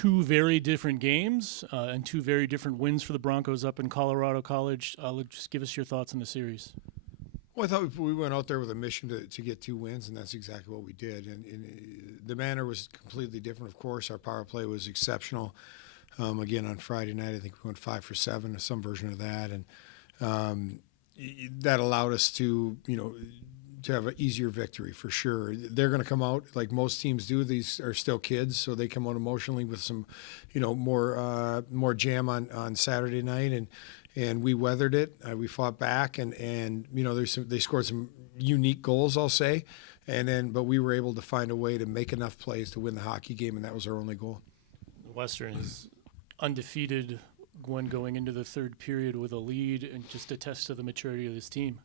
two very different games and two very different wins for the Broncos up in Colorado College. Just give us your thoughts on the series. Well, I thought we went out there with a mission to get 2 wins, and that's exactly what we did. And the manner was completely different, of course. Our power play was exceptional. Again, on Friday night, I think we went 5 for 7, or some version of that. And that allowed us to have an easier victory for sure. They're going to come out like most teams do. These are still kids, so they come out emotionally with some, more jam on Saturday night, and we weathered it. We fought back, and they scored some unique goals, I'll say, but we were able to find a way to make enough plays to win the hockey game, and that was our only goal. Western is undefeated when going into the third period with a lead, and just attests to the maturity of this team.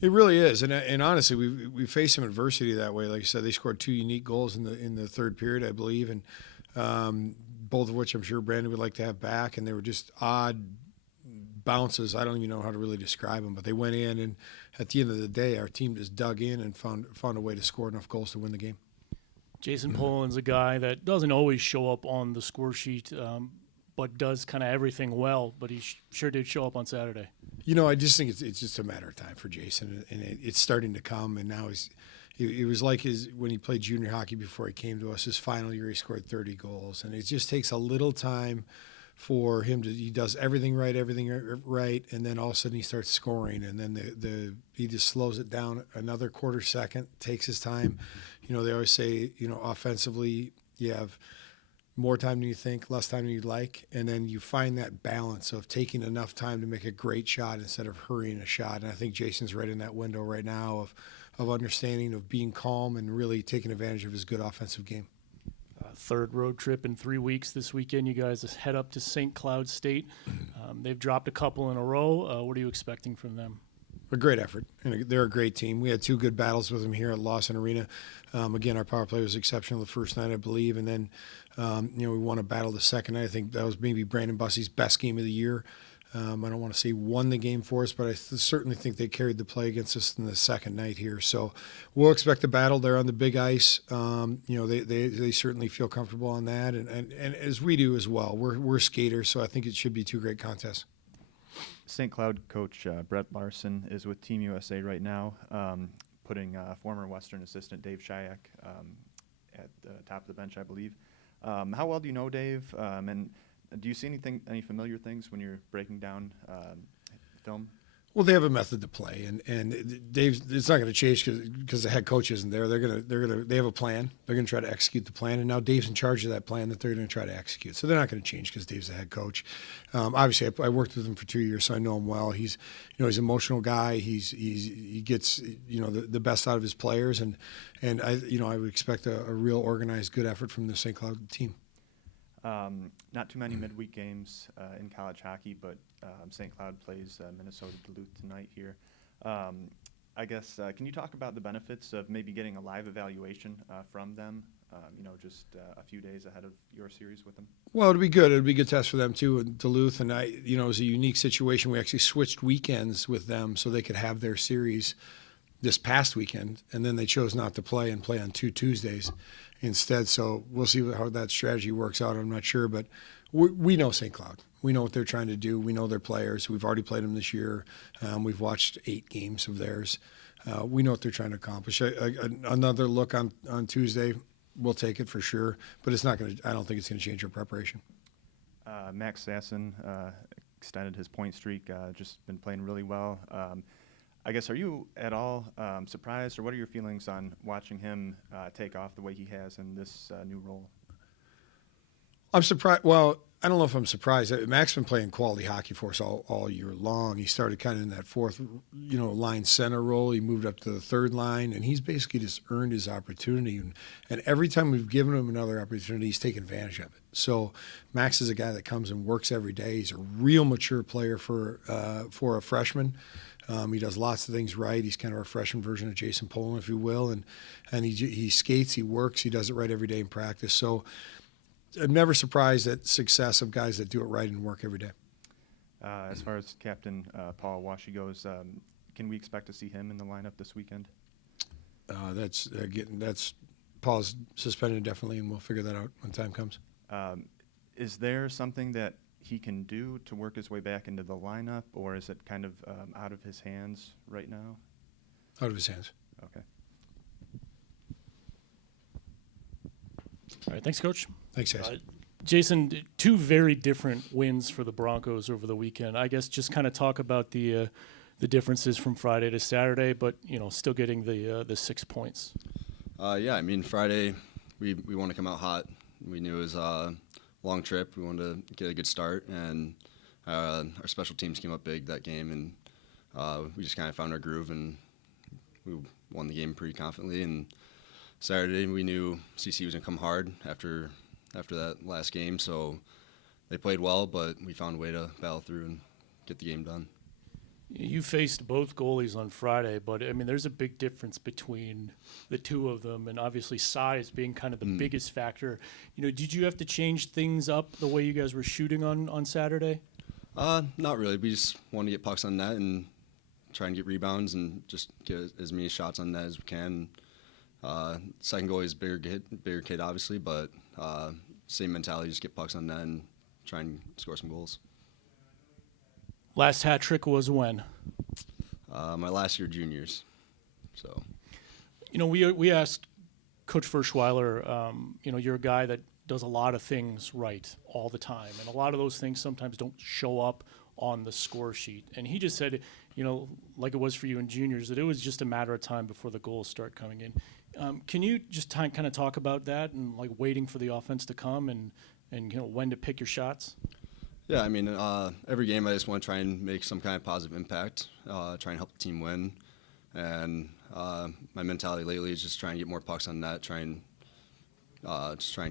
It really is, and honestly, we faced some adversity that way. Like I said, they scored 2 unique goals in the third period, I believe, and both of which I'm sure Brandon would like to have back. And they were just odd bounces. I don't even know how to really describe them, but they went in, and at the end of the day, our team just dug in and found a way to score enough goals to win the game. Jason Poland's a guy that doesn't always show up on the score sheet, but does kind of everything well. But he sure did show up on Saturday. I just think it's just a matter of time for Jason, and it's starting to come. And now it was like when he played junior hockey before he came to us. His final year, he scored 30 goals, and it just takes a little time for him he does everything right, and then all of a sudden he starts scoring, and then he just slows it down another quarter second, takes his time. They always say, offensively, you have more time than you think, less time than you'd like, and then you find that balance of taking enough time to make a great shot instead of hurrying a shot. And I think Jason's right in that window right now of understanding, of being calm and really taking advantage of his good offensive game. Third road trip in 3 weeks this weekend. You guys head up to St. Cloud State. They've dropped a couple in a row. What are you expecting from them? A great effort, and they're a great team. We had 2 good battles with them here at Lawson Arena. Again, our power play was exceptional the first night, I believe, and then we won a battle the second night. I think that was maybe Brandon Bussey's best game of the year. I don't want to say won the game for us, but I certainly think they carried the play against us in the second night here. So we'll expect a battle. They're on the big ice. They certainly feel comfortable on that, and as we do as well. We're skaters, so I think it should be 2 great contests. St. Cloud coach Brett Larson is with Team USA right now, putting former Western assistant Dave Shayak at the top of the bench, I believe. How well do you know Dave? And do you see any familiar things when you're breaking down film? Well, they have a method to play, and Dave. It's not going to change because the head coach isn't there. They have a plan. They're going to try to execute the plan, and now Dave's in charge of that plan that they're going to try to execute. So they're not going to change because Dave's the head coach. Obviously, I worked with him for 2 years, so I know him well. He's an emotional guy. He gets the best out of his players, and I would expect a real organized, good effort from the St. Cloud team. Not too many midweek games in college hockey, but St. Cloud plays Minnesota Duluth tonight here. I guess, can you talk about the benefits of maybe getting a live evaluation from them, just a few days ahead of your series with them? Well, it'll be good. It'll be a good test for them, too, in Duluth. And, it was a unique situation. We actually switched weekends with them so they could have their series this past weekend, and then they chose not to play and play on 2 Tuesdays instead. So we'll see how that strategy works out. I'm not sure, but we know St. Cloud. We know what they're trying to do. We know their players. We've already played them this year. We've watched 8 games of theirs. We know what they're trying to accomplish. Another look on Tuesday, we'll take it for sure, but it's not going to. I don't think it's going to change our preparation. Max Sasson extended his point streak. Just been playing really well. I guess, are you at all surprised, or what are your feelings on watching him take off the way he has in this new role? I'm surprised. Well, I don't know if I'm surprised. Mac's been playing quality hockey for us all year long. He started kind of in that 4th, line center role. He moved up to the 3rd line, and he's basically just earned his opportunity. And every time we've given him another opportunity, he's taken advantage of it. So Max is a guy that comes and works every day. He's a real mature player for a freshman. He does lots of things right. He's kind of a freshman version of Jason Poland, if you will. And he skates, he works, he does it right every day in practice. So I'm never surprised at success of guys that do it right and work every day. As far as Captain Paul Washy goes, can we expect to see him in the lineup this weekend? That's Paul's suspended definitely, and we'll figure that out when time comes. Is there something that he can do to work his way back into the lineup, or is it kind of out of his hands right now? Out of his hands. Okay. All right, thanks, Coach. Thanks, guys. Jason, two very different wins for the Broncos over the weekend. I guess just kind of talk about the differences from Friday to Saturday, but still getting the 6 points. Yeah, I mean, Friday we want to come out hot. We knew it was a long trip. We wanted to get a good start, and our special teams came up big that game, and we just kind of found our groove, and we won the game pretty confidently. And Saturday we knew CC was going to come hard after that last game, so they played well, but we found a way to battle through and get the game done. You faced both goalies on Friday, but I mean, there's a big difference between the two of them, and obviously size being kind of the biggest factor. Did you have to change things up the way you guys were shooting on Saturday? Not really. We just want to get pucks on net and try and get rebounds and just get as many shots on net as we can. Second goalie is bigger kid, obviously, but same mentality, just get pucks on net and try and score some goals. Last hat trick was when? My last year juniors. So, we asked Coach Ferschweiler, you're a guy that does a lot of things right all the time, and a lot of those things sometimes don't show up on the score sheet. And he just said, like it was for you in juniors, that it was just a matter of time before the goals start coming in. Can you just kind of talk about that and like waiting for the offense to come and when to pick your shots? Yeah, I mean, every game I just want to try and make some kind of positive impact, try and help the team win. And my mentality lately is just trying to get more pucks on net, try and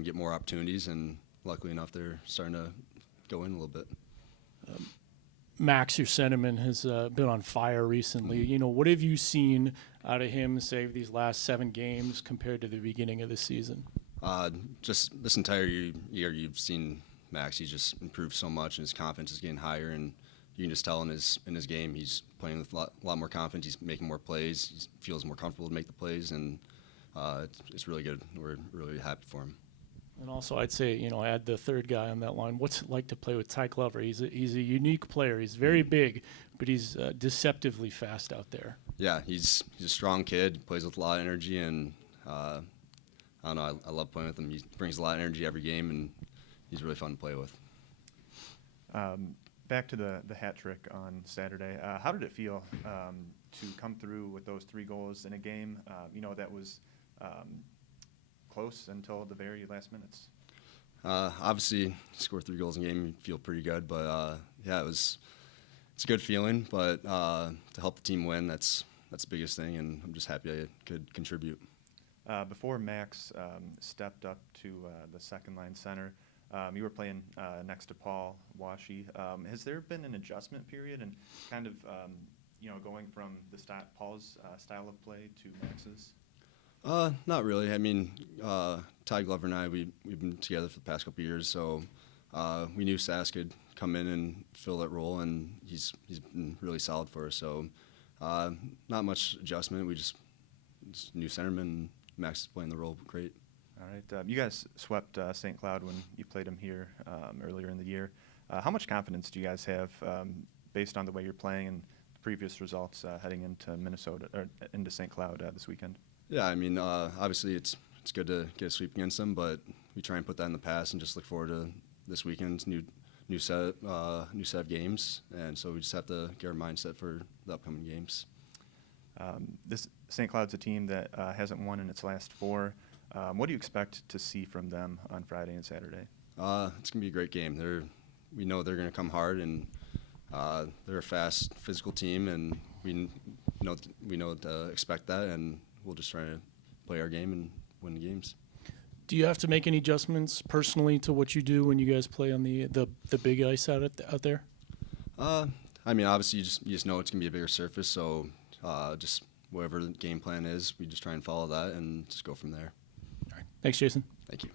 get more opportunities. And luckily enough, they're starting to go in a little bit. Max, your sentiment has been on fire recently. What have you seen out of him, say, these last 7 games compared to the beginning of the season? Just this entire year, you've seen Max. He's just improved so much, and his confidence is getting higher. And you can just tell in his game, he's playing with a lot more confidence. He's making more plays. He feels more comfortable to make the plays, and it's really good. We're really happy for him. And also, I'd say, add the third guy on that line. What's it like to play with Ty Glover? He's a unique player. He's very big, but he's deceptively fast out there. Yeah, he's a strong kid. Plays with a lot of energy, and I don't know. I love playing with him. He brings a lot of energy every game, and he's really fun to play with. Back to the hat trick on Saturday. How did it feel to come through with those 3 goals in a game? That was close until the very last minutes. Obviously, score 3 goals in a game, you feel pretty good. But yeah, it's a good feeling. But to help the team win, that's the biggest thing, and I'm just happy I could contribute. Before Max stepped up to the second line center, you were playing next to Paul Washy. Has there been an adjustment period and kind of going from Paul's style of play to Max's? Not really. I mean, Ty Glover and I, we've been together for the past couple of years, so we knew Sass could come in and fill that role, and he's been really solid for us. So not much adjustment. We just new centerman, and Max is playing the role great. All right. You guys swept St. Cloud when you played him here earlier in the year. How much confidence do you guys have based on the way you're playing and previous results heading into Minnesota or into St. Cloud this weekend? Yeah, I mean, obviously it's good to get a sweep against them, but we try and put that in the past and just look forward to this weekend's new set of games, and so we just have to get our mindset for the upcoming games. This St. Cloud's a team that hasn't won in its last 4. What do you expect to see from them on Friday and Saturday? It's gonna be a great game. We know they're gonna come hard, and they're a fast, physical team, and we know to expect that, and we'll just try to play our game and win the games. Do you have to make any adjustments personally to what you do when you guys play on the big ice out there? I mean, obviously you just know it's gonna be a bigger surface, so just whatever the game plan is, we just try and follow that and just go from there. All right. Thanks, Jason. Thank you.